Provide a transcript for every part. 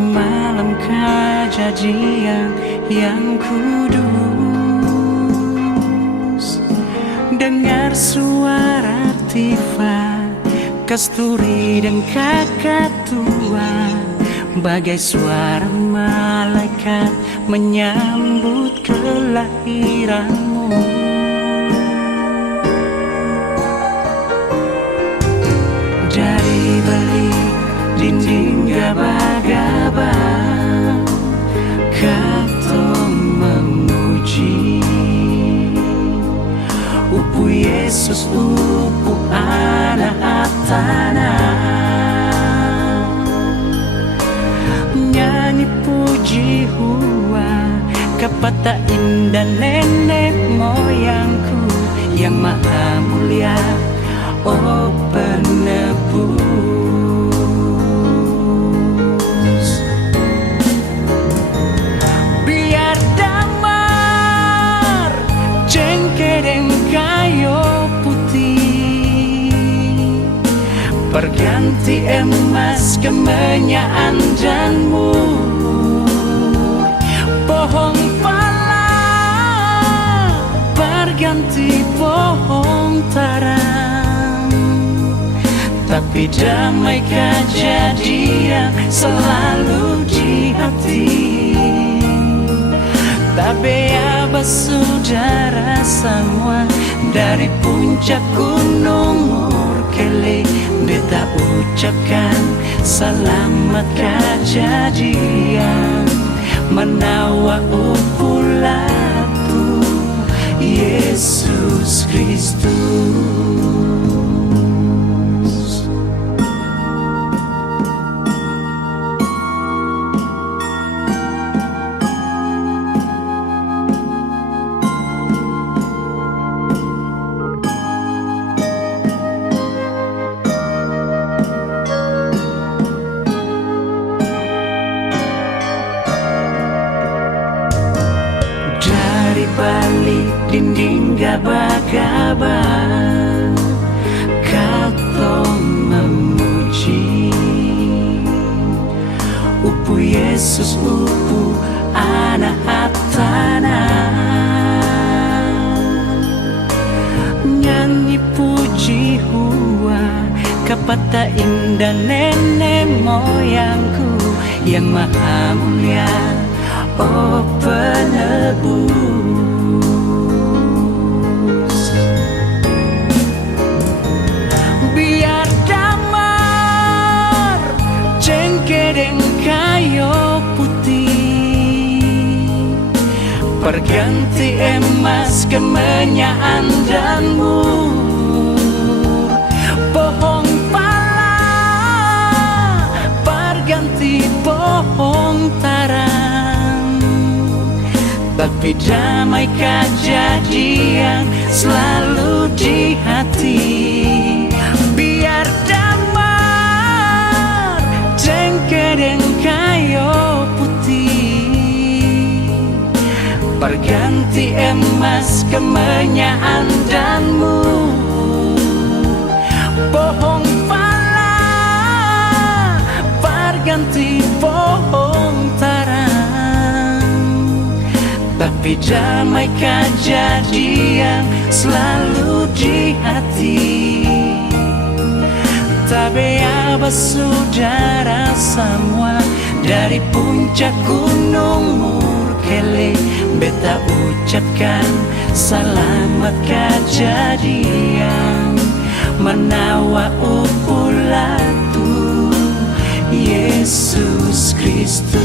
di malam kejadian yang kudus. Dengar suara Tifa, Kasturi dan kakak tua, bagai suara malaikat menyambut kelahiranmu. Dari balik dinding gaba-gaba, kau memuji upu Yesus, upu anak tanah. Nyanyi puji hua kepada indah nenek moyangku yang maha mulia, oh penebus. Biar damar cengkedeng kayu putih, berganti emas kemenyaan dan mur. Pohon pala berganti pohon tarang, tapi damai kejadian selalu di hati. Tapi apa saudara semua, dari puncak gunung Murkele beta ucapkan selamat kejadian menawa upulatu Yesus Kristus. Dari balik dinding gaba-gaba, kau memuji upu Yesus, upu anak tanah. Nyanyi puji hua kepada indah nenek moyangku yang maha mulia, oh penebus. Biar damar cengkedeng kayu putih, berganti emas kemenyaan dan mur. Pohon pala berganti pohon tarang, tapi damai kejadian selalu di hati. Biar damar cengkedeng kayu putih, berganti emas kemenyaan dan mur. Pohon pala berganti pohon tarang, tapi damai kejadian selalu di hati. Tapi apa saudara semua, dari puncak gunung Murkele beta ucapkan selamat kejadian menawa upulatu Yesus Kristus.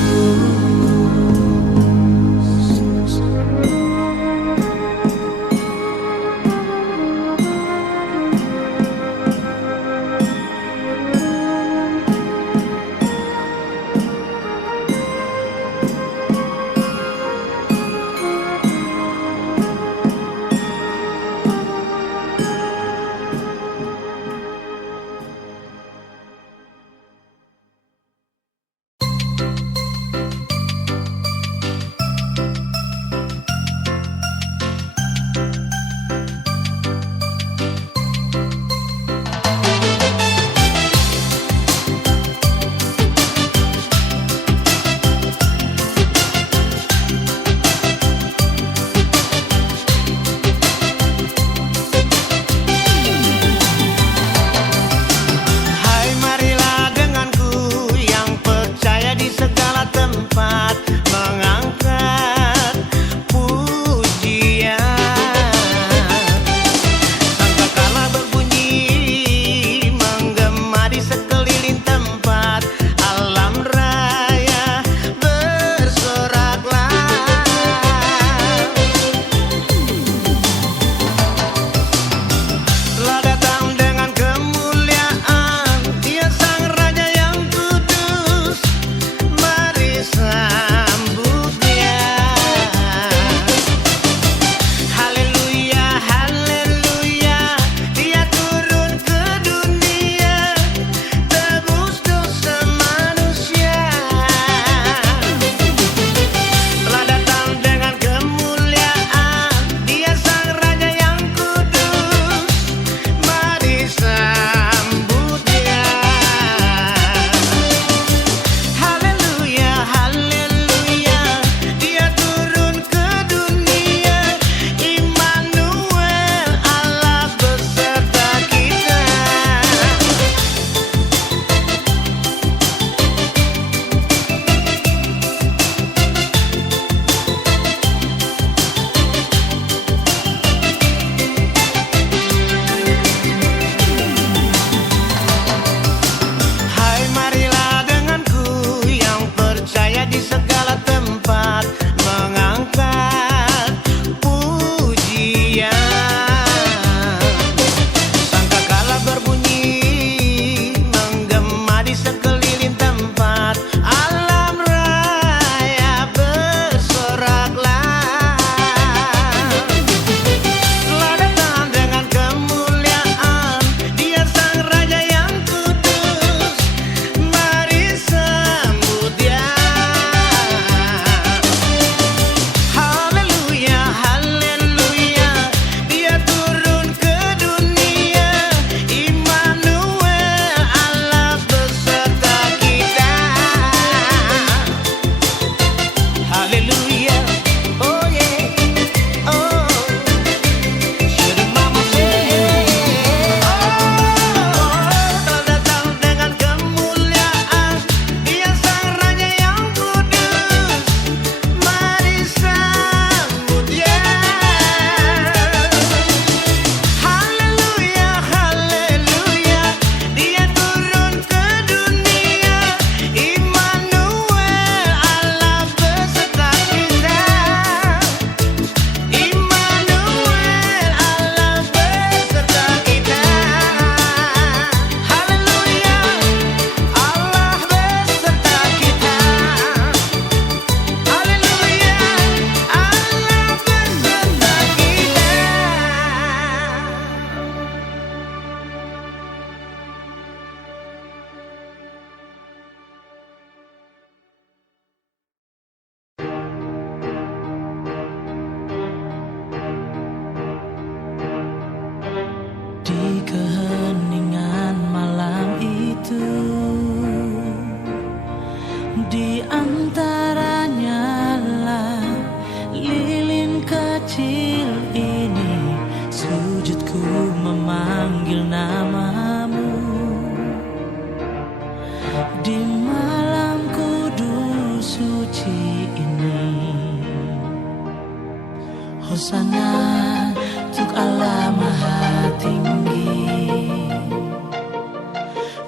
Hosana untuk Allah Maha Tinggi,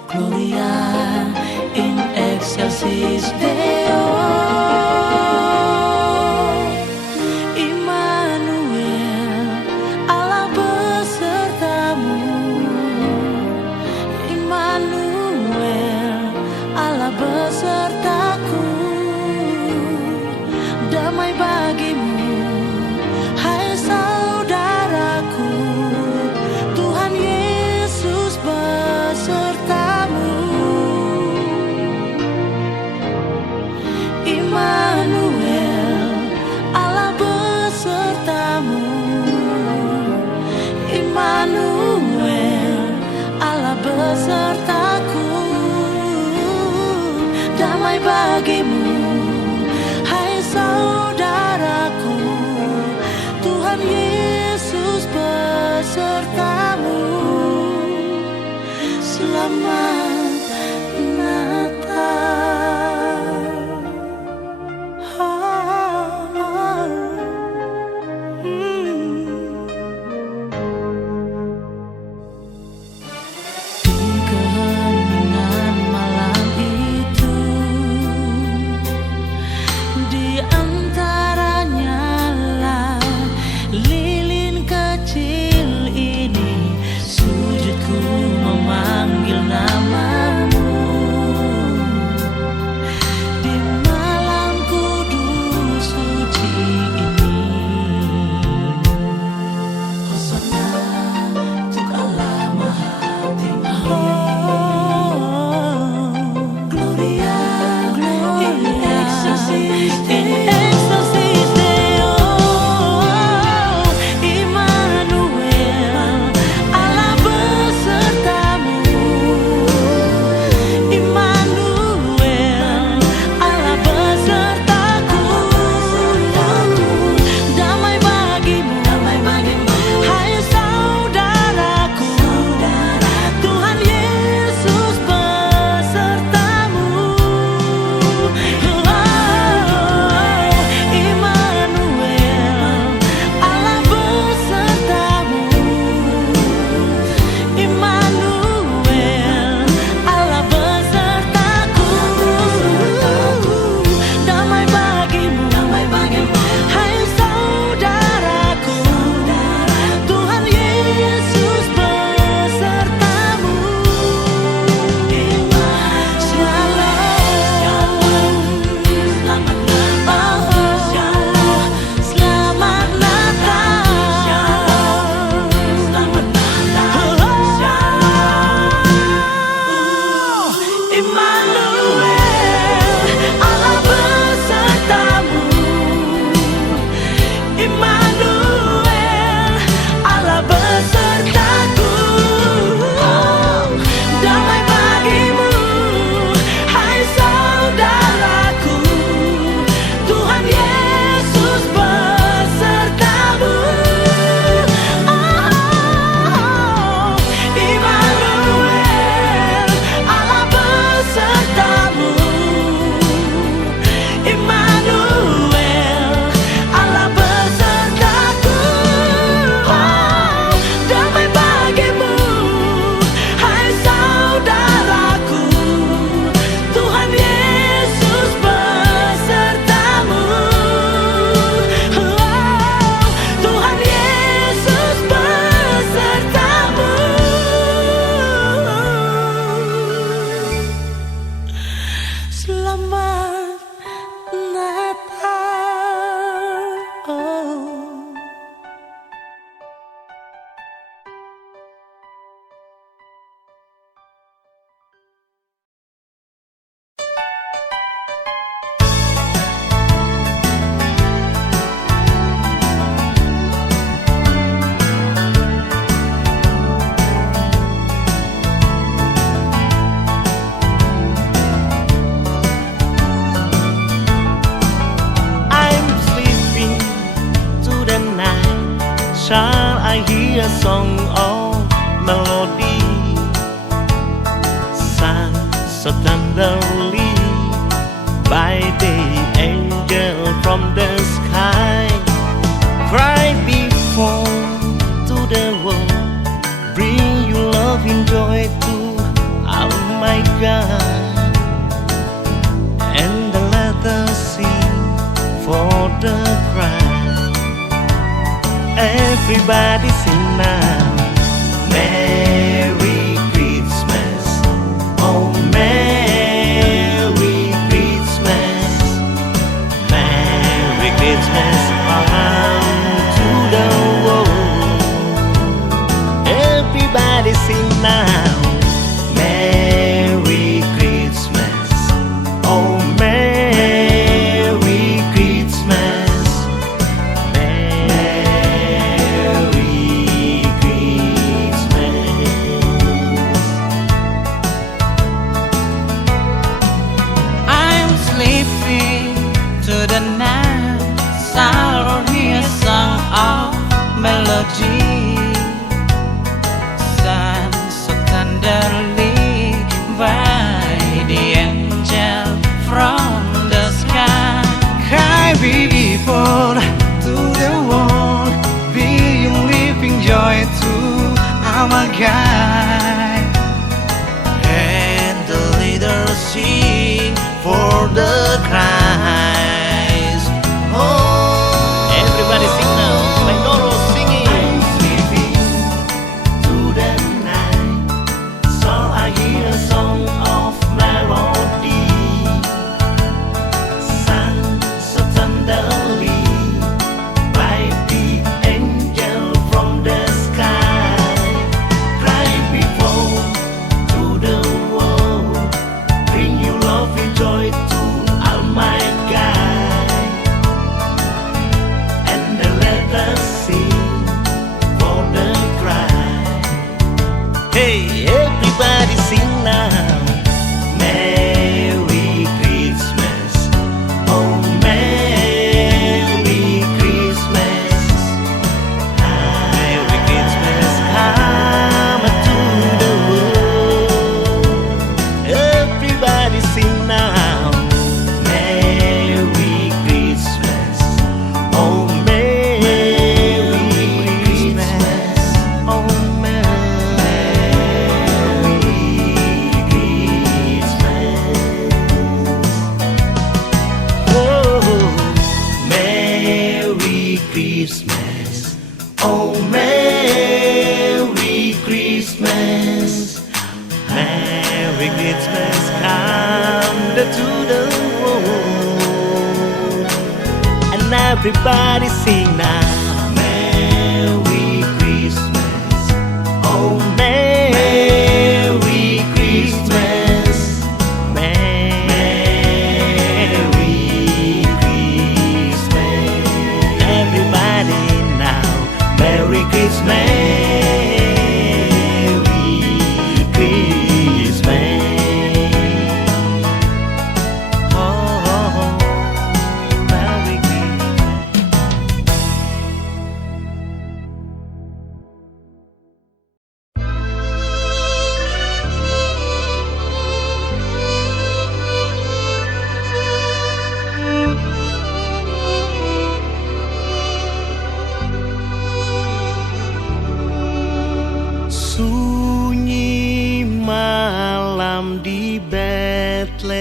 Gloria in excelsis Deo, Immanuel, Allah besertamu, Immanuel, Allah besertaku, damai bagimu. Besertaku, damai bagimu, hai saudaraku, Tuhan Yesus besertamu. Selamat Natal. shall I hear a song of melody, sung so tenderly by the angel from the sky. Cry Everybody sing now. Merry Christmas, oh Merry Christmas, Merry Christmas to the world. Everybody sing now. Merry Christmas, oh Merry Christmas, Merry Christmas. I'm sleeping to the night, sound hear song of melody, sung so tenderly by the angel from the sky. Cry people to the world, being living joy to our guide. And the leaders sing for the Christ. Oh, everybody sing now. Like Doro singing. I'm sleeping to the night, so I hear a song of melody, sung so tenderly by the angel from the sky. Cry people to the world, bring you love and joy to all my God. And let us sing for the Christ. Hey, everybody sing now. Merry Christmas, oh Merry Christmas, Merry Christmas come to the world. Everybody sing now. Merry Christmas, oh Merry Christmas, oh Merry Christmas. Oh, Merry Christmas, oh Merry Christmas, Merry Christmas come to the world. And everybody sing now. Merry Christmas, oh Merry Christmas, Merry Christmas. Everybody now. Merry Christmas, Merry Christmas. Oh, Merry Christmas. Sunyi malam di Bethlehem,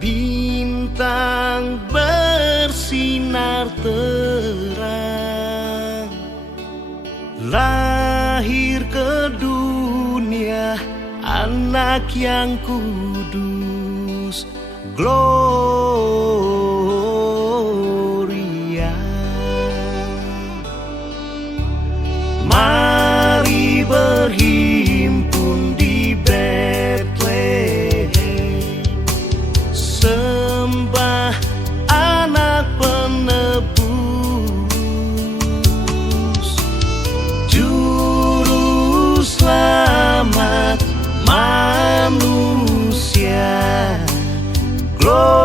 bintang bersinar terang, lahir ke dunia anak yang kudus, Gloria. Mari berhimpun di Bethlehem, sembah anak penebus, juru selamat manusia, Gloria.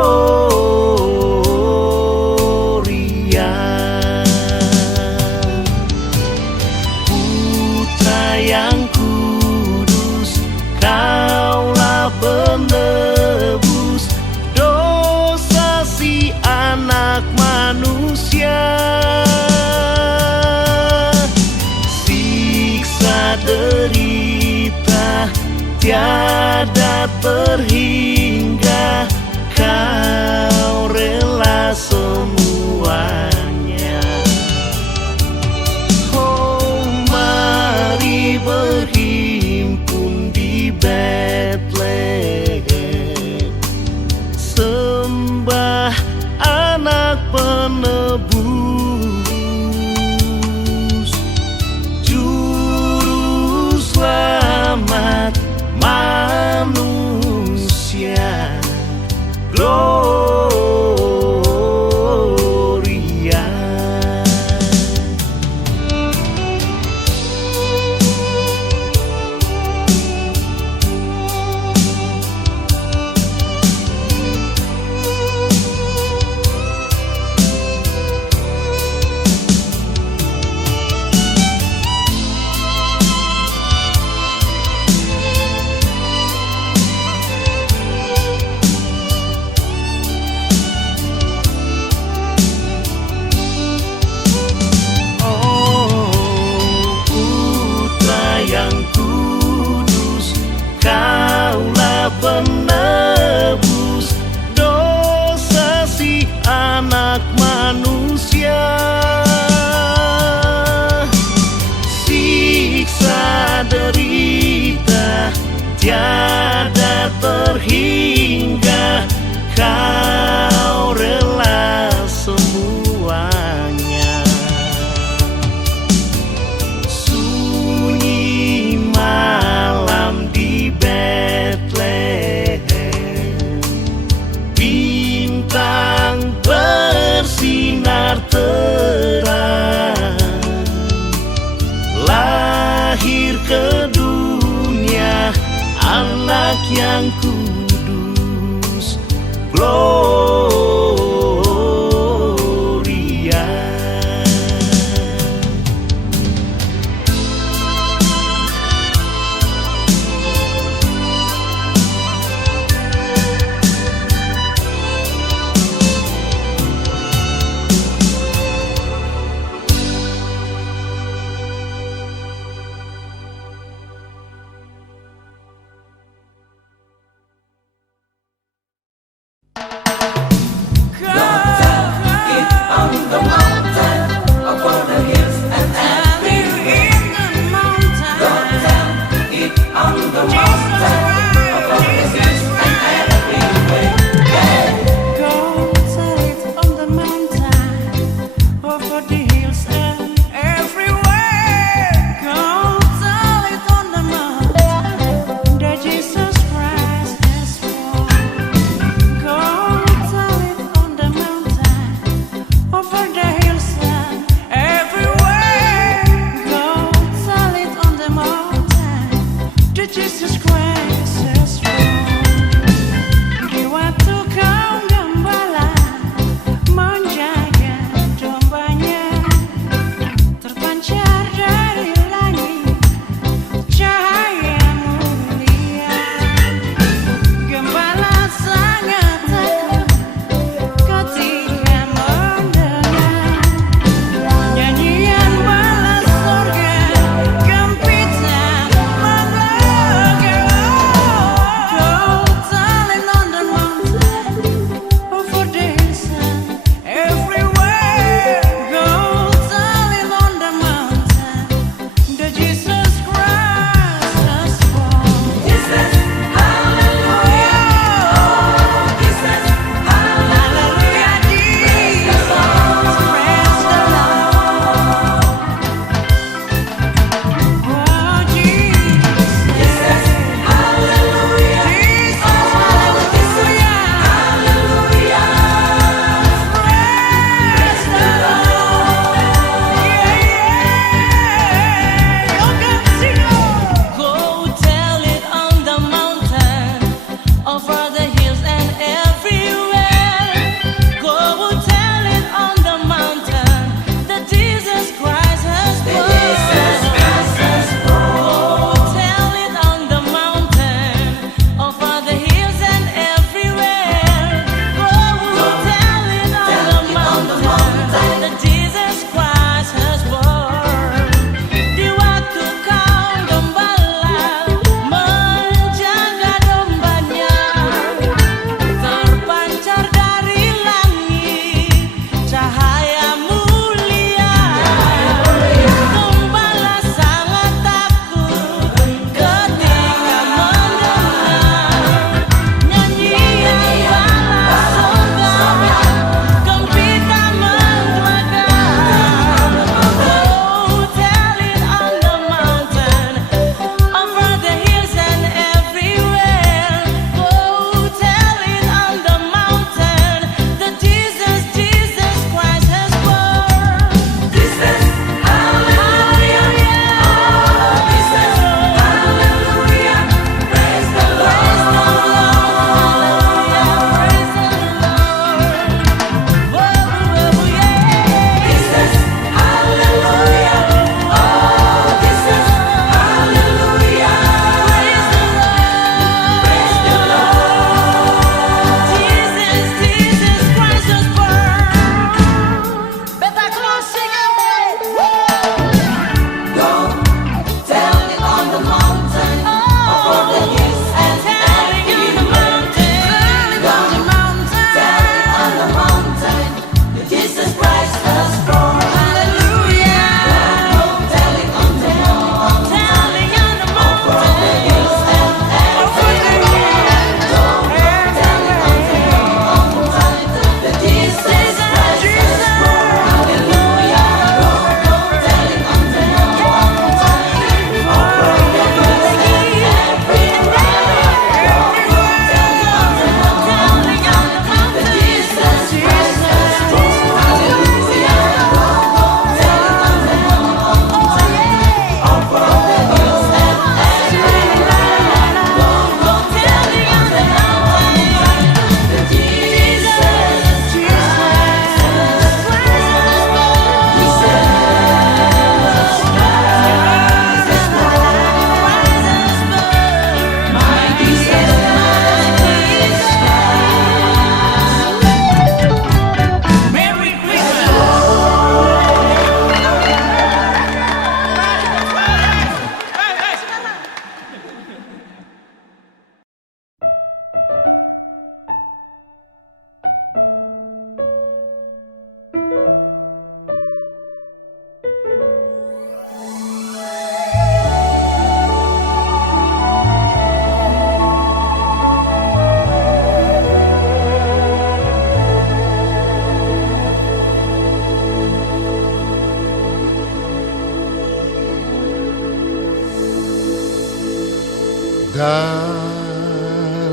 Yang kudus, kaulah penebus dosa si anak manusia. Siksa derita tiada terhingga, kau rela semuanya. hingga kau rela semuanya. Sunyi malam di Bethlehem, bintang bersinar terang, lahir ke dunia anak yang kudus, Gloria.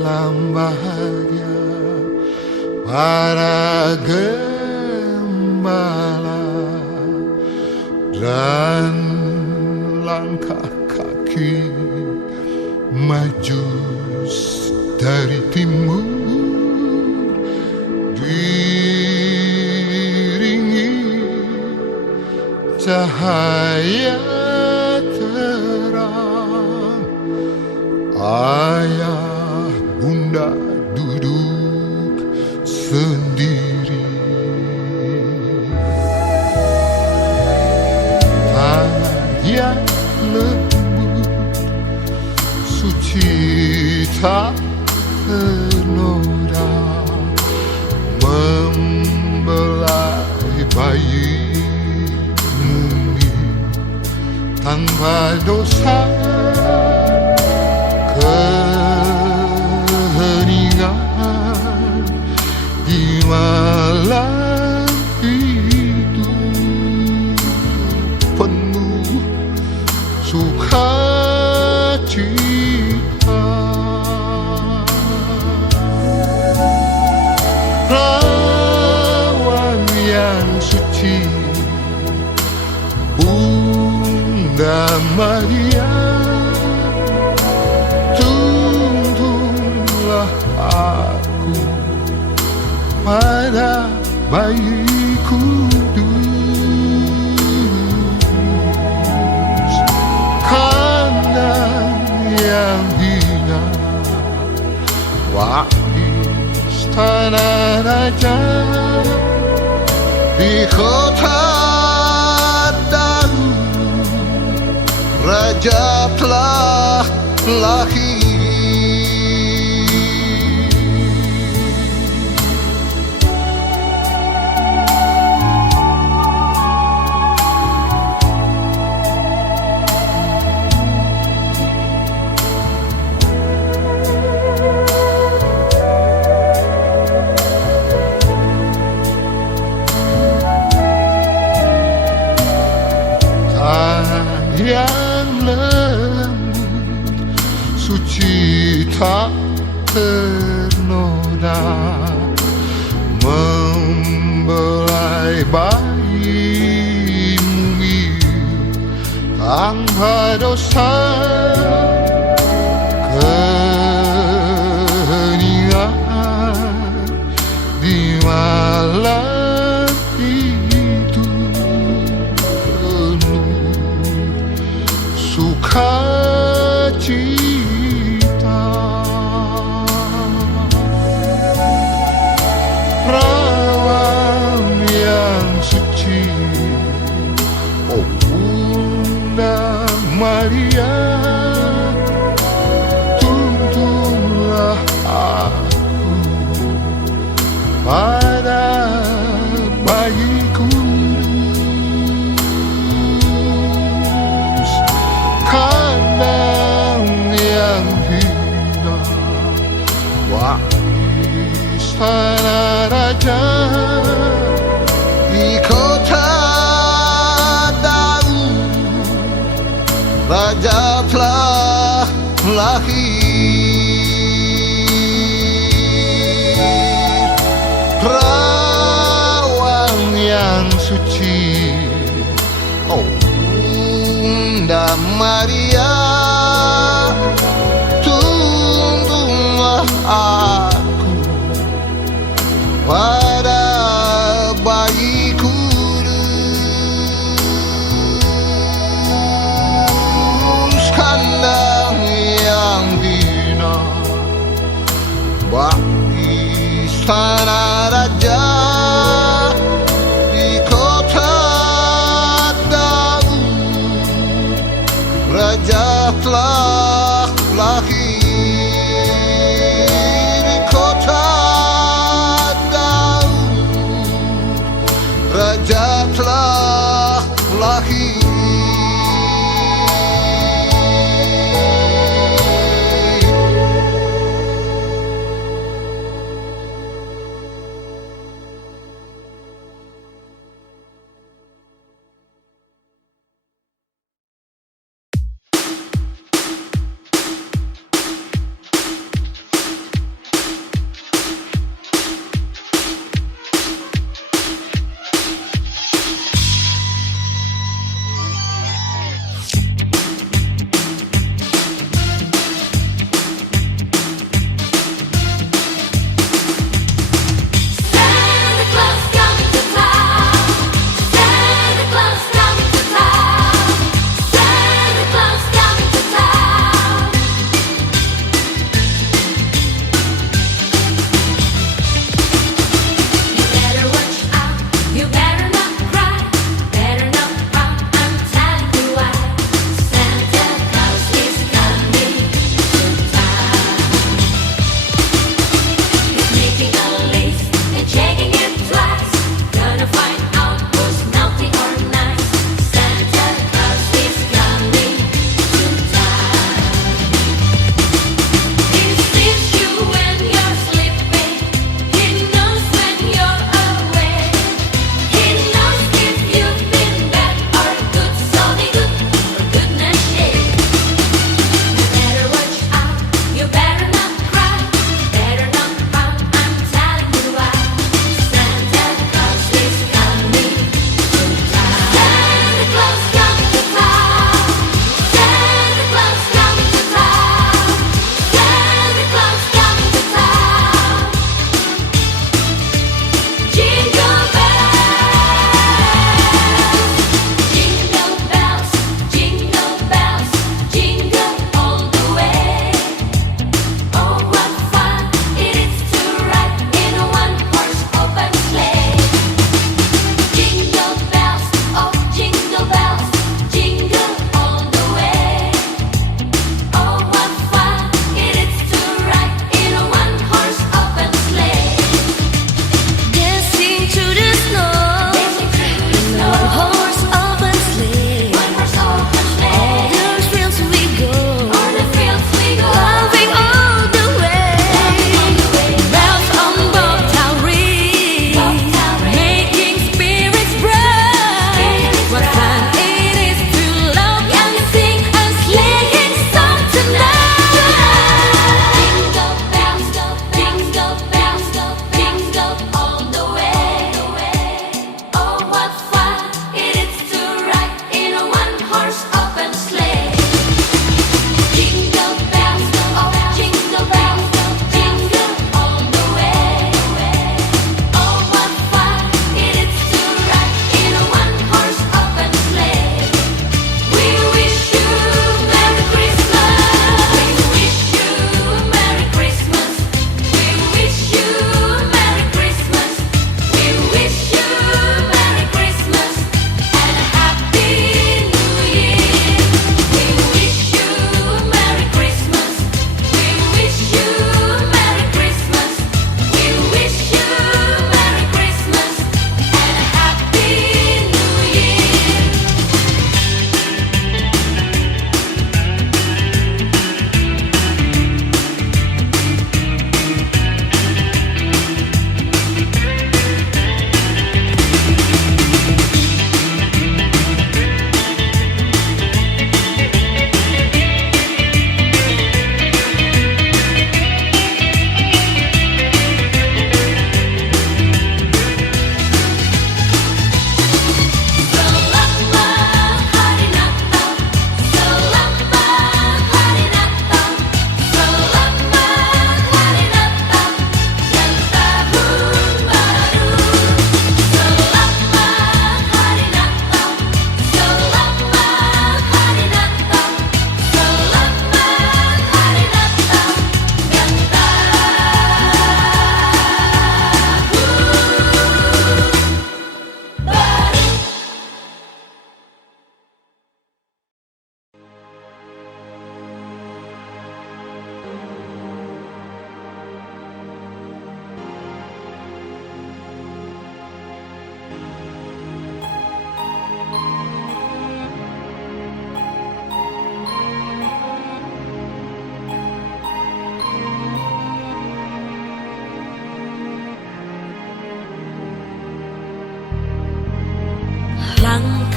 lambatnya para gembala dan langkah kaki maju dari timur diiringi cahaya terang. Ayah bunda duduk sendiri, tangan yang lembut suci tak ternoda membelai bayi mumi tanpa dosa. Keheningan di malam itu penuh sukacita. Perawan yang suci Bunda Maria, aku pada bayi kudus, kandang yang hina istana raja di kota Daud, raja telah lahir. Yang lembut suci tak ternoda membelai bayi mumi tanpa dosa. Keheningan di malam itu sukacita. Perawan yang suci, oh Bunda Maria, tuntunlah aku pada bayi kudus, kandang yang hina istana raja di kota Daud, raja telah lahir. Perawan yang suci, oh Bunda Maria, tuntunlah aku pada bayi kudus, kandang yang hina istana raja di kota Daud,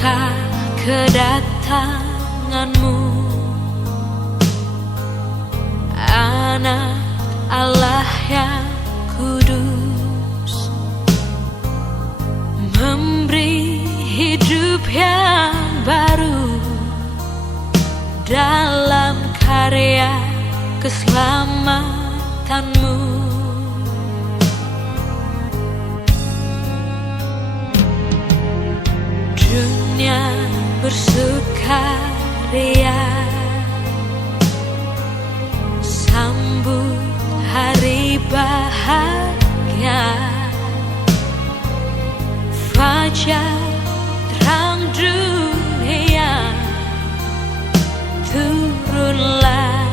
berkah kedatanganmu, Anak Allah yang kudus, memberi hidup yang baru dalam karya keselamatanmu. Dunia bersukaria, sambut hari bahagia. Fajar terang dunia, turunlah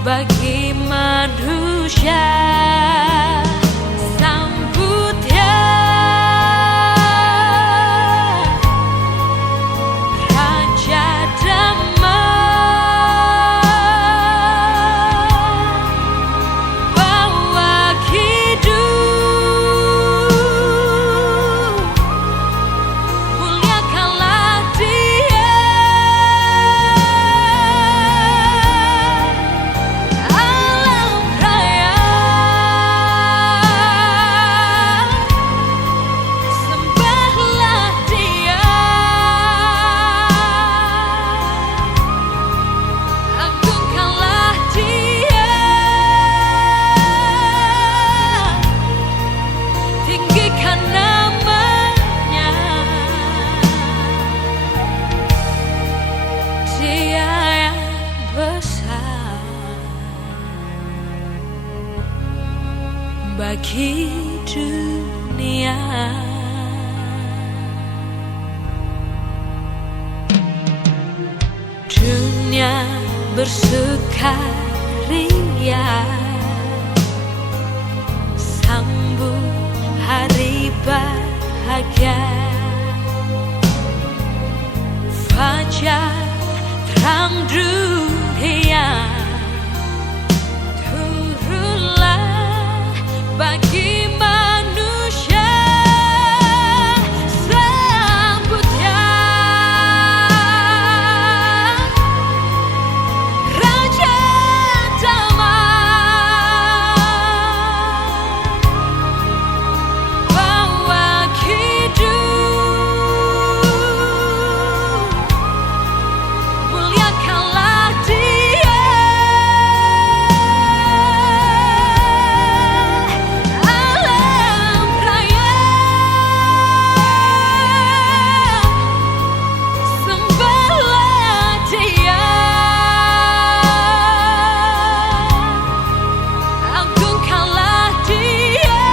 bagi manusia. Sambut ya Raja Damai, bawa hidup, muliakanlah Dia. Alam raya, sembahlah Dia. Agungkanlah Dia, tinggikan namanya. Dia yang besar bagi dunia. Dunia bersukaria, sambut hari bahagia. Fajar terang dunia, turunlah bagi manusia. Sambut ya Raja Damai, bawa hidup, muliakanlah Dia. Alam raya, sembahlah Dia. Agungkanlah Dia,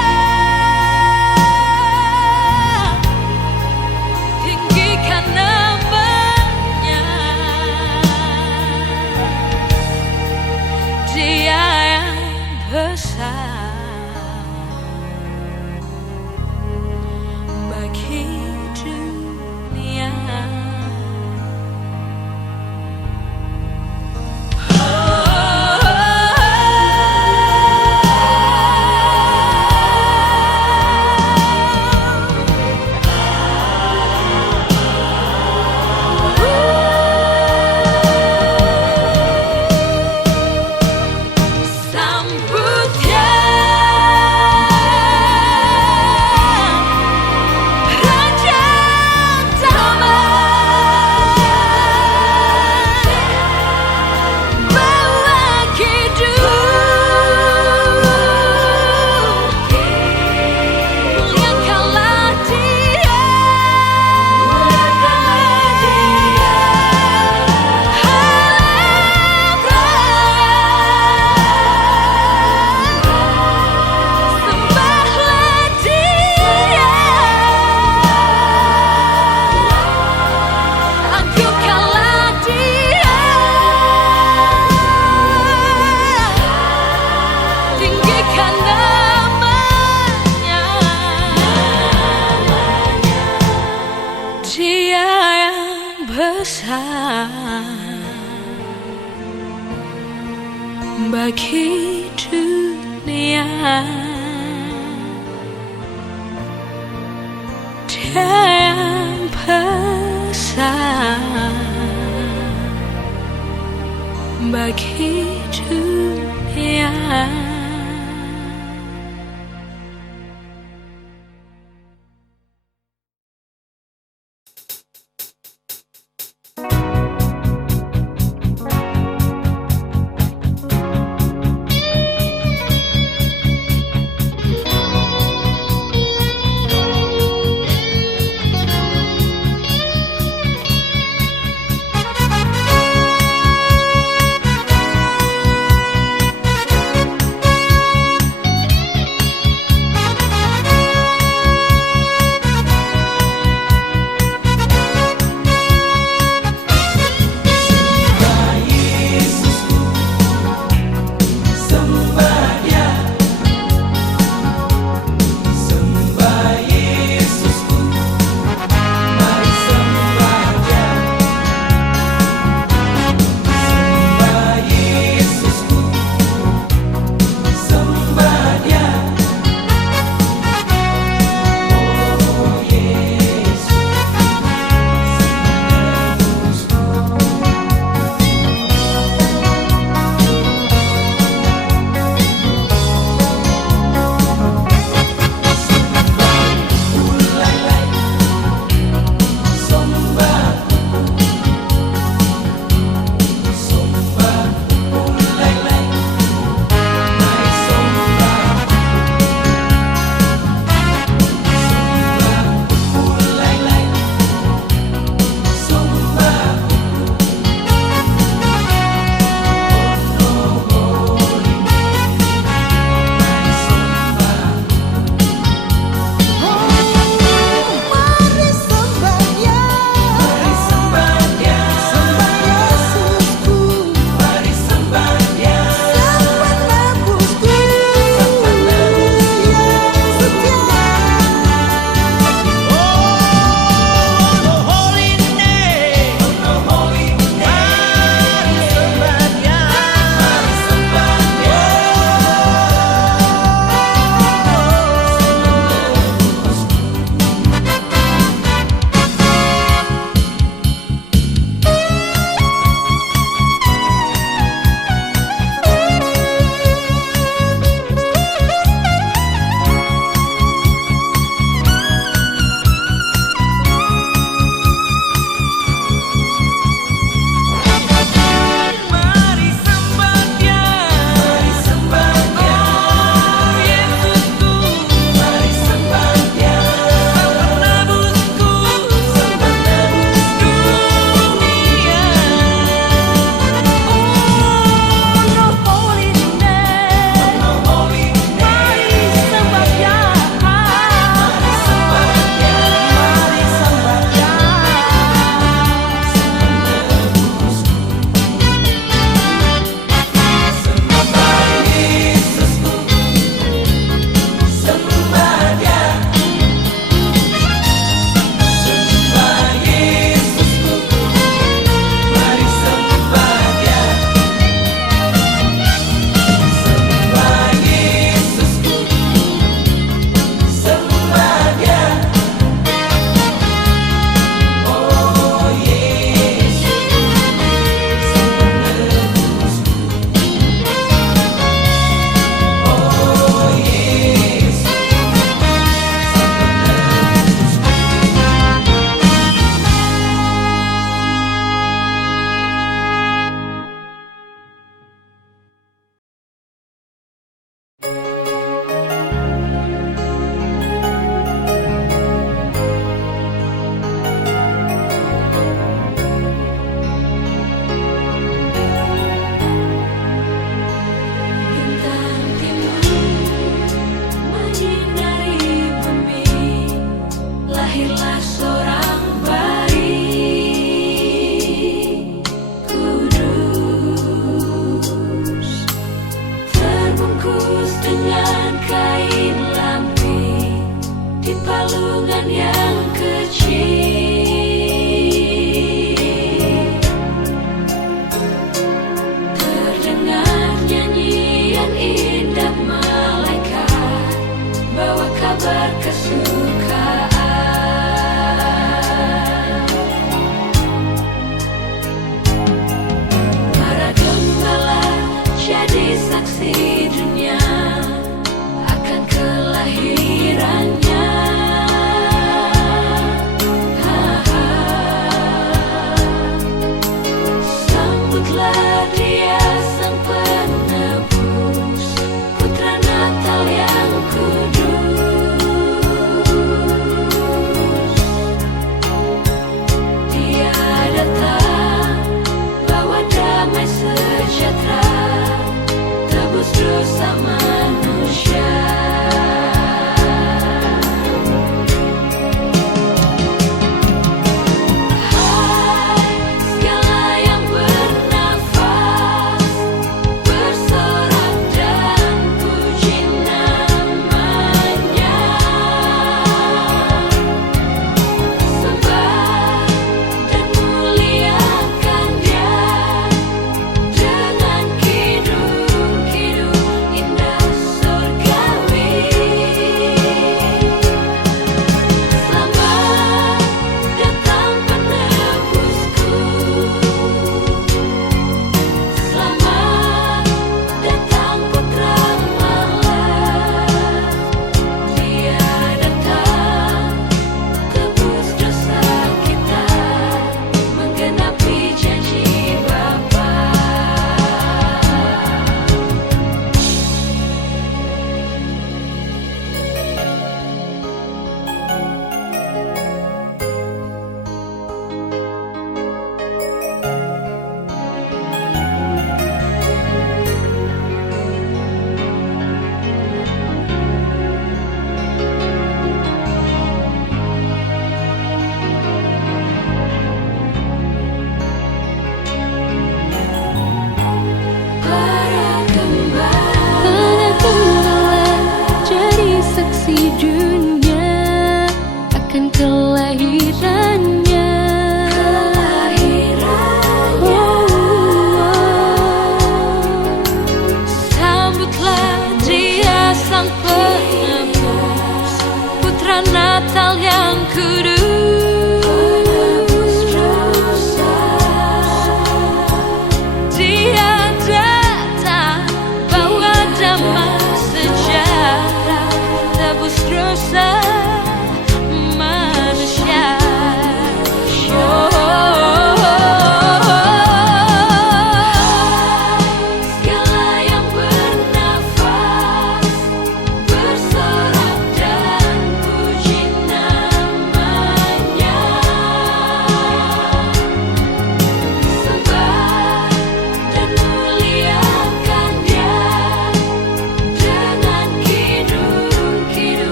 tinggikan namanya. Dia yang besar bagi dunia. Sambut ya Raja Damai, bawa hidup, muliakanlah Dia. Alam raya, sembahlah Dia. Agungkanlah Dia, tinggikan namanya. Dia yang besar bagi dunia. Dia yang besar bagi dunia.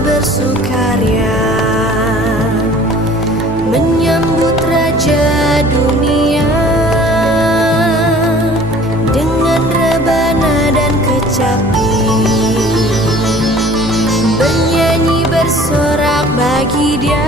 bersukaria menyambut Raja Dunia dengan rebana dan kecapi, bernyanyi bersorak bagi Dia.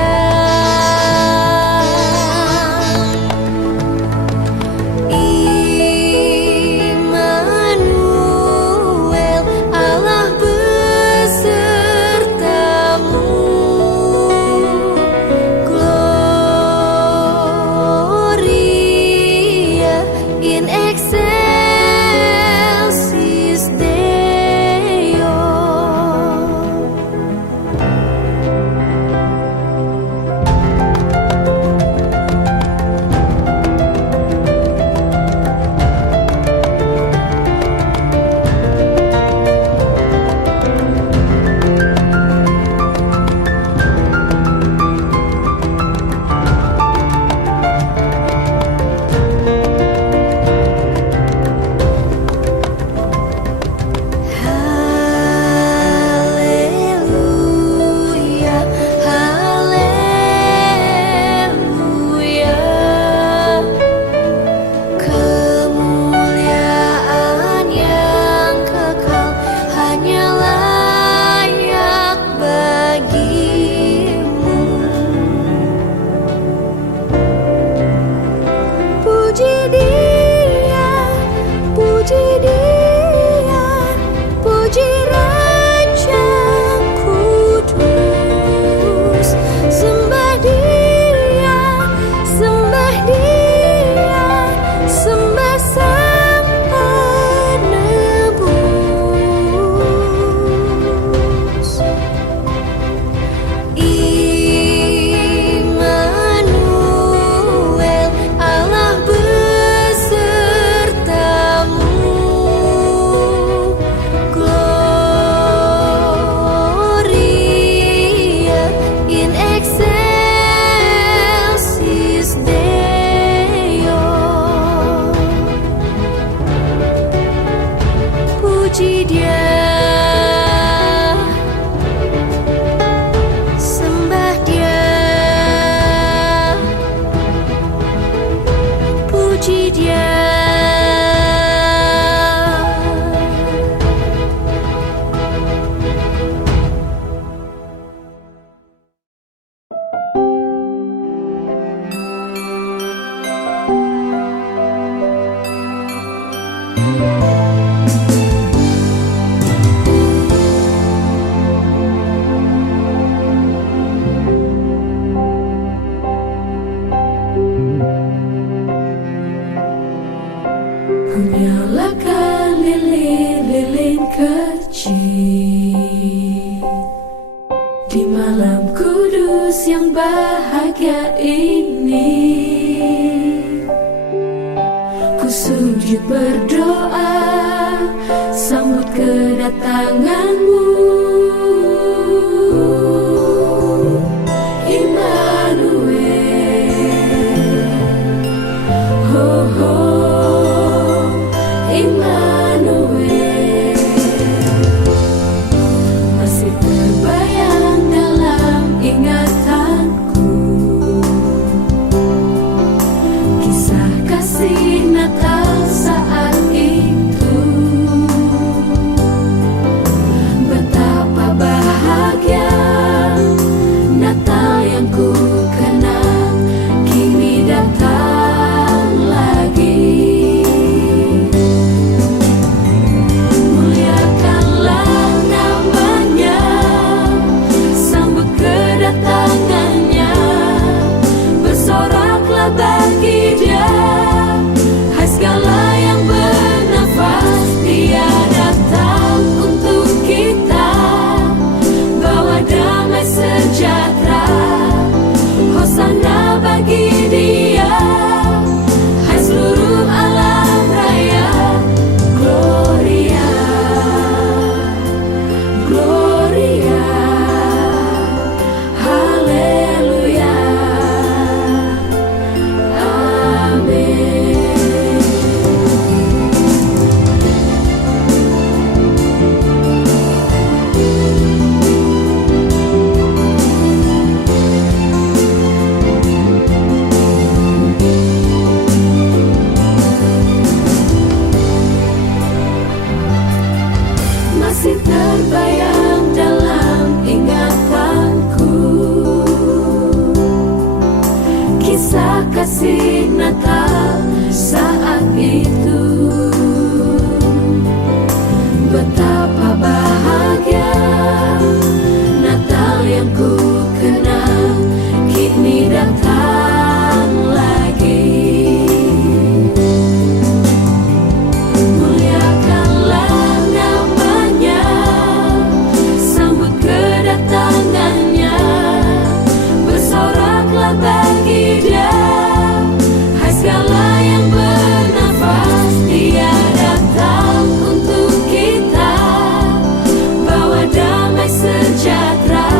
Nyalakan lilin-lilin kecil di malam kudus yang bahagia ini. Ku sujud berdoa sambut kedatanganmu, Immanuel. Oh, oh. Immanuel, masih terbayang dalam ingatanku kisah kasih Natal saat itu. yang ku kenal kini datang lagi. Muliakanlah namanya, sambut kedatangannya, bersoraklah bagi Dia. Hai segala yang bernafas, Dia datang untuk kita, bawa damai sejahtera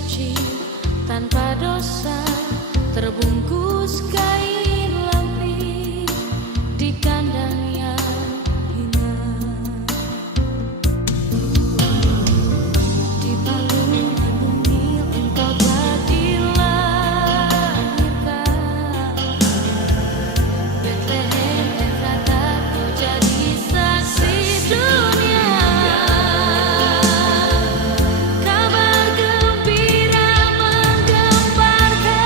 suci tanpa dosa, terbungkus kain lampi di kandang yang hina. Di palungan bumi engkau telah dilahirkan, Bethlehem Efrata, kau jadi saksi dunia. Kabar gembira menggemparkan,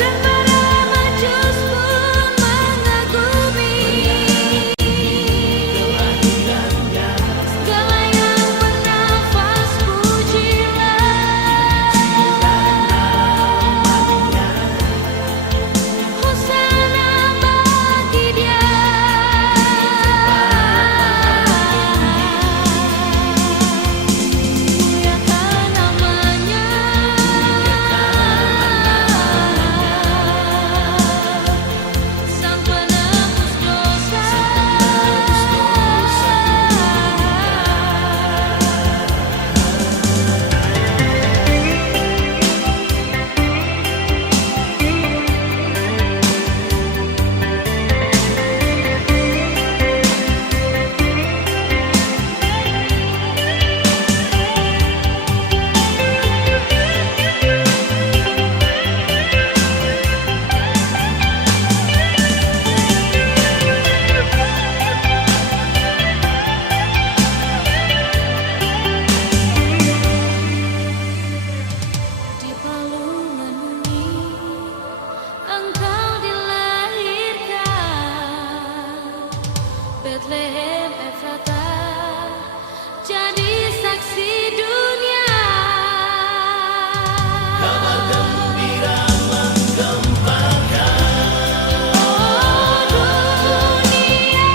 dan para majus pun mengagumi. Segala yang bernafas pujilah, Hosana bagi Dia. Muliakan namanya, Sang penebus dosa. Di palungan bumi engkau dilahirkan, Bethlehem Efrata, jadi saksi dunia. Kabar gembira menggemparkan, oh dunia,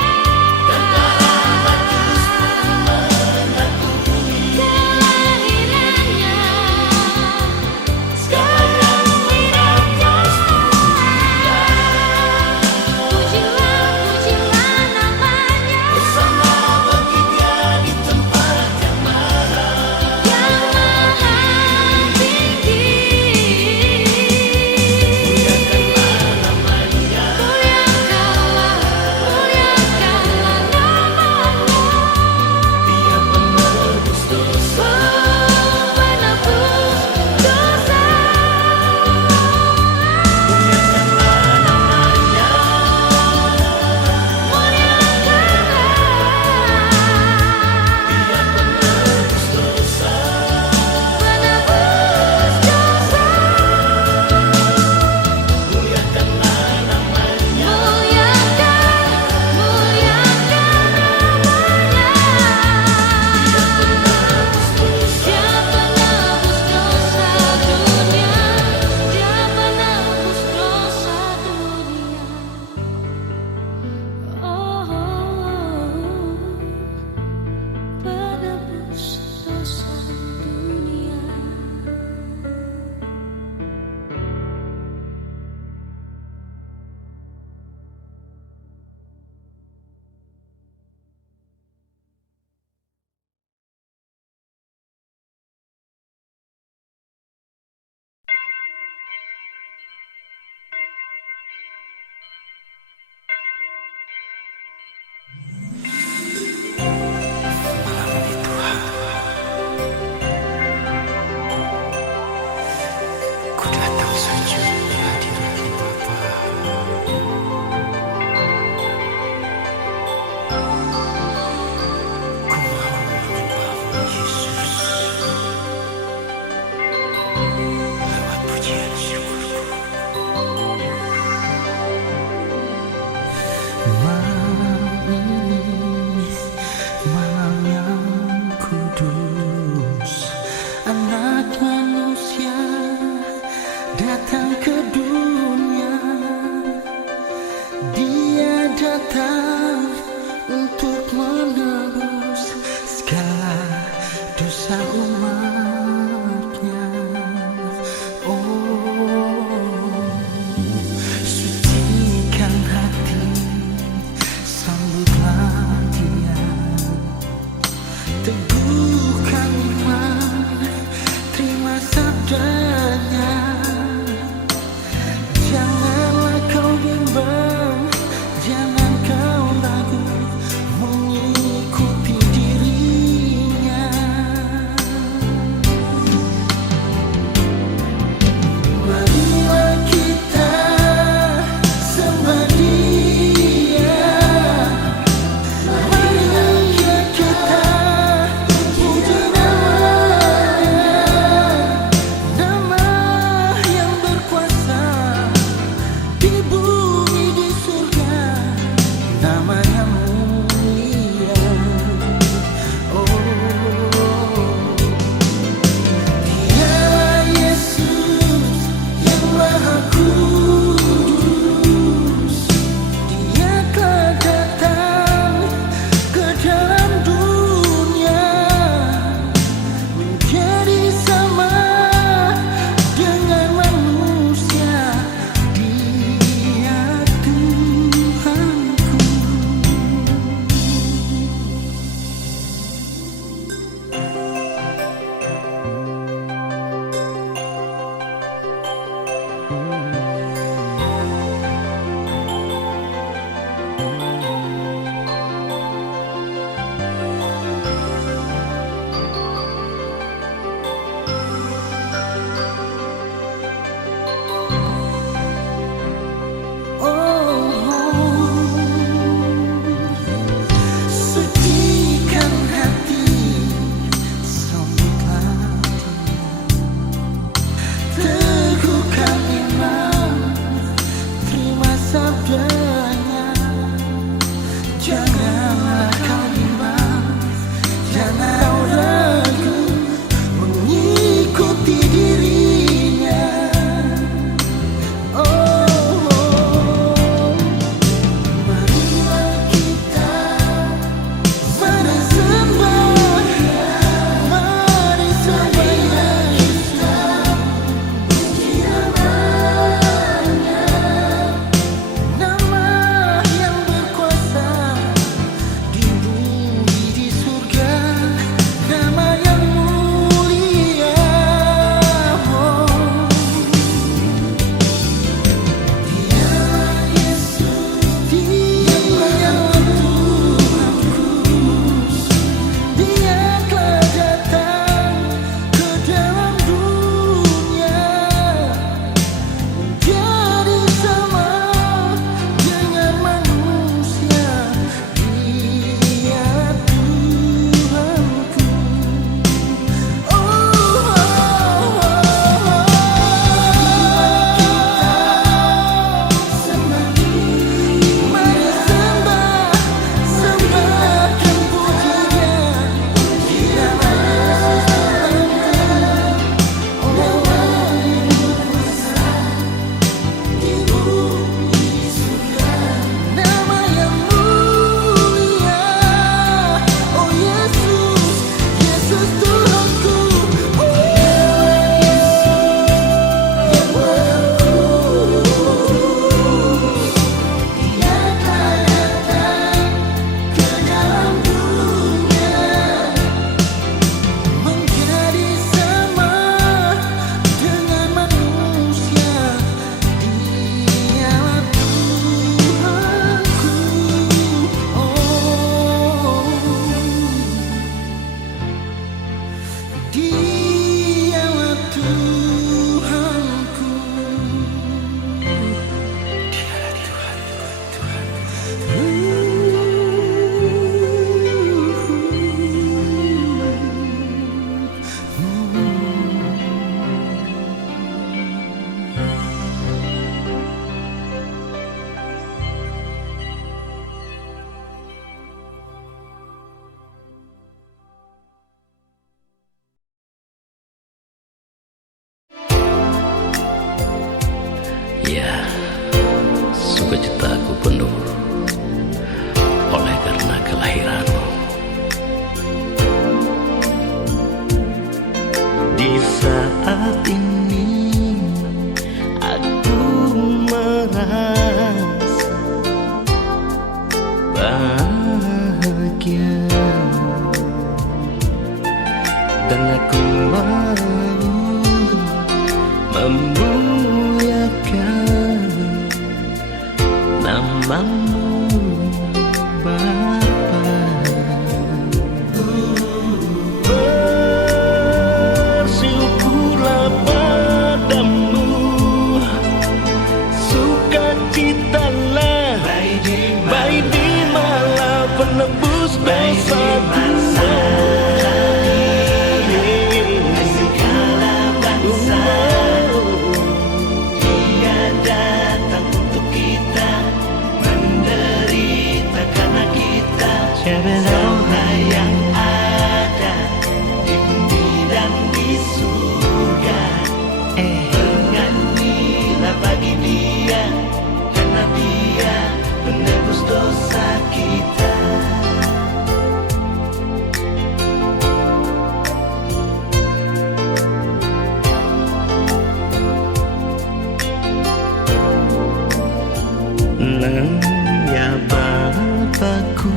dan para majus pun mengagumi kelahirannya. Segala yang bernafas pujilah, pujilah namanya. Hosana bagi Dia di tempat yang maha tinggi. Muliakanlah namanya, muliakanlah namanya. Dia penebus dosa, penebus dosa. Muliakanlah namanya, Dia penebus dosa, penebus dosa. Muliakanlah namanya, muliakan namanya. Dia penebus dosa, dunia. Dia penebus dosa dunia. Oh, penebus dosa dunia. Ku datang sujud di hadirat Bapa. Ku mau menyembahmu Yesus lewat pujian syukurku. Malam ini malam yang kudus, Anak manusia datang ke dunia. Dia datang untuk menebus segala dosa umatnya. Oh, sucikan hati, sambutlah Dia, teguhkan adanya. Janganlah kau bimbang, jangan kau ragu mengikuti dirinya. Marilah kita sembah Dia, marilah kita puji namanya, nama yang berkuasa di bumi di surga, nama yang mulia. Oh, Dialah Yesus yang Maha Kudus. Dia telah datang ke dalam dunia, menjadi sama dengan manusia. Dia Tuhanku. Sucikan hati, sambutlah Dia, teguhkan iman, terima sabdanya. Janganlah kau bimbang, jangan kau ragu mengikuti dirinya. Marilah kita bersembah, mari sembah kita, puji namanya, nama yang berkuasa di bumi di surga, nama yang mulia. Dialah Yesus, Dialah Tuhanku. Dia telah datang ke dalam dunia, menjadi sama dengan manusia. Dia Tuhanku. Mari sembah, sembahkan pujinya. Dialah Yesus Tuhanku. Di bumi di surga, nama yang mulia. Oh Yesus, Yesus Tuhanku. Yang Maha Kudus. Dia telah datang ke dalam dunia, menjadi sama dengan manusia. Dialah Tuhanku. Dialah Tuhanku. Ya, sukacitaku penuh oleh karena kelahiranmu. Di saat ini aku merasa bahagia, dan aku mau memuliakan namamu Bapa. Bersyukurlah padamu, sukacitalah baik di malam penebus dosa dunia. Semua yang ada di bumi dan di surga, bernyanyilah bagi Dia, karena Dia penebus dosa kita. Nah, ya Bapakku,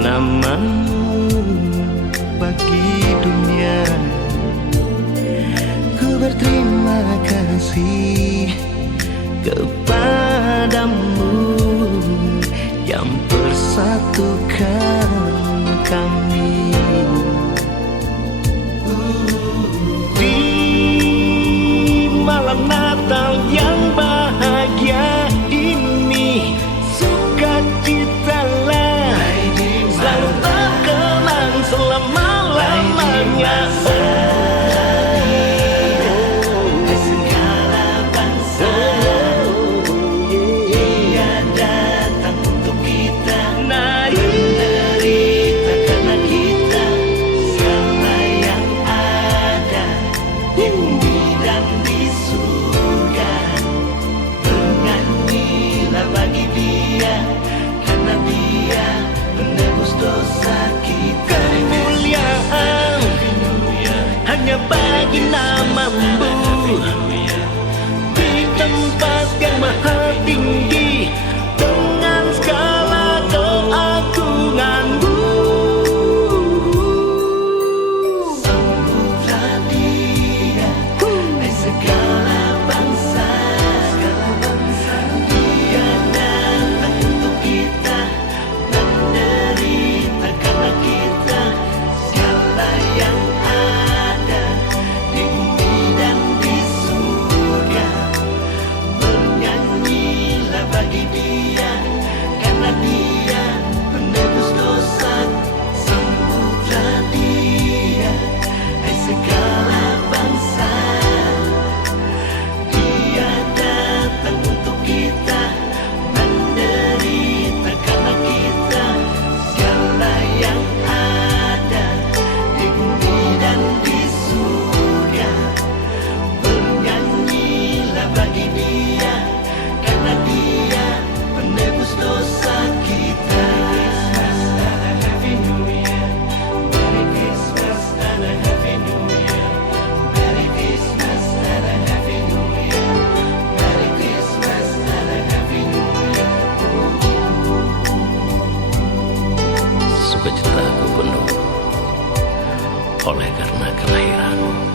namamu bagi dunia. Ku berterima kasih kepadamu yang persatukan kami. Di malam Natal yang bahagia ini, sukacitalah selalu terkenang selama-lamanya. Segala bangsa, Dia datang untuk kita, menderita karena kita. Segala yang ada di bumi dan di surga, bernyanyilah bagi Dia, karena Dia penebus dosa kita. Kemuliaan hanya bagi namamu, di tempat yang maha tinggi, dengan segala keagunganmu. Sambutlah Dia, segala bangsa, Dia datang untuk kita, menderita karena kita. Segala yang ada di bumi dan di surga, bernyanyilah bagi Dia, karena Dia penebus dosa. Sambutlah Dia, segala bangsa, Dia datang untuk kita, menderita karena kita. Segala yang ada di bumi dan di surga, bernyanyilah bagi Dia, karena Dia penebus dosa kita. Happy New Year, Merry Christmas and a Happy New Year, Merry Christmas and a Happy New Year, Merry Christmas and a Happy New Year. Sukacitaku penuh oleh karena kelahiranmu.